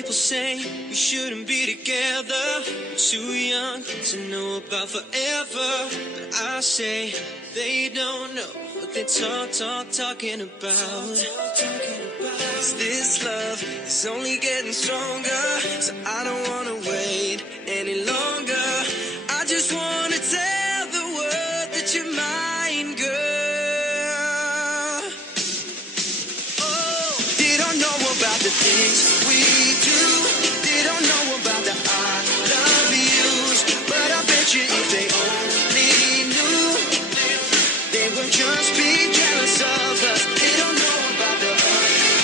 people say we shouldn't be together. We're too young to know about forever. But I say they don't know what they talking about. 'Cause this love is only getting stronger, so I don't wanna wait any longer. I just wanna tell the world that you're mine, girl. Oh, they don't know about the things we do. They don't know about the I love yous. But I bet you if they only knew, they would just be jealous of us. They don't know about the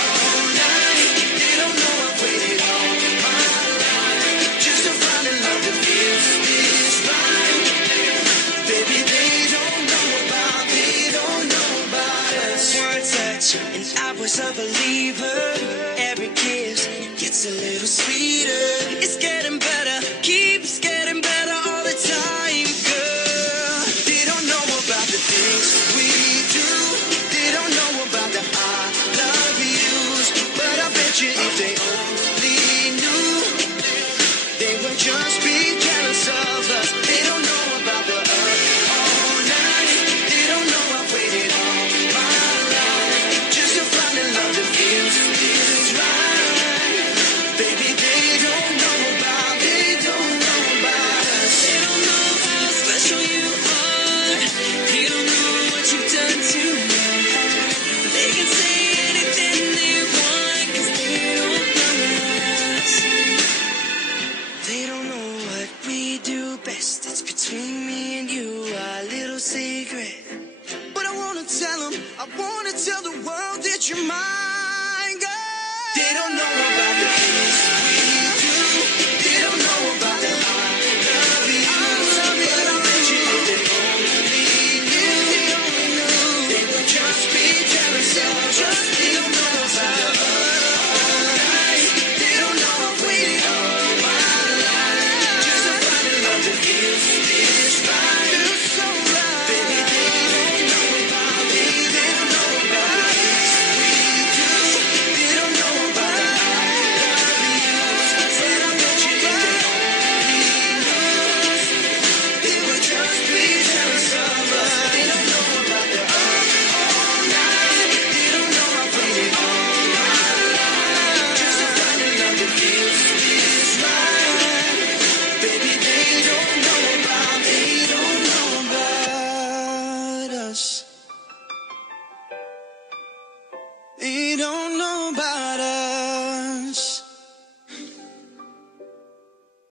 all night. They don't know I've waited all my life just to find a love that feels this right. Baby, they don't know about us. One touch and I was a believer. Every kiss gets a little sweeter. It's getting better, keeps getting better all the time, girl. They don't know about the things we do. They don't know about the I love yous. But I bet you if they only knew, they would just be jealous of us. They don't know about the all night. They don't know I've waited all my life just to find a love that feels this right. Baby, they don't know about us. They don't know how special you are. They don't know what you've done to me. They can say anything they want 'cause they don't know us. They don't know what we do best. It's between me and you, our little secret. But I wanna tell them, I wanna tell the world that you're mine, girl. They don't know about the things we do. They don't know about the I love you. But I bet you if they only knew, they would just be jealous of us. They don't know about the all night. They don't know I've waited all my life just to find a love that feels this right. Feels so right. Baby, they don't know about me. They don't know about the things we do. They don't know about the I love yous. But I bet you if they only knew, they would just be jealous of us. They don't know about the all night. They don't know I've waited all my life just to find a love that feels this right. Baby, they don't know about us. They don't know about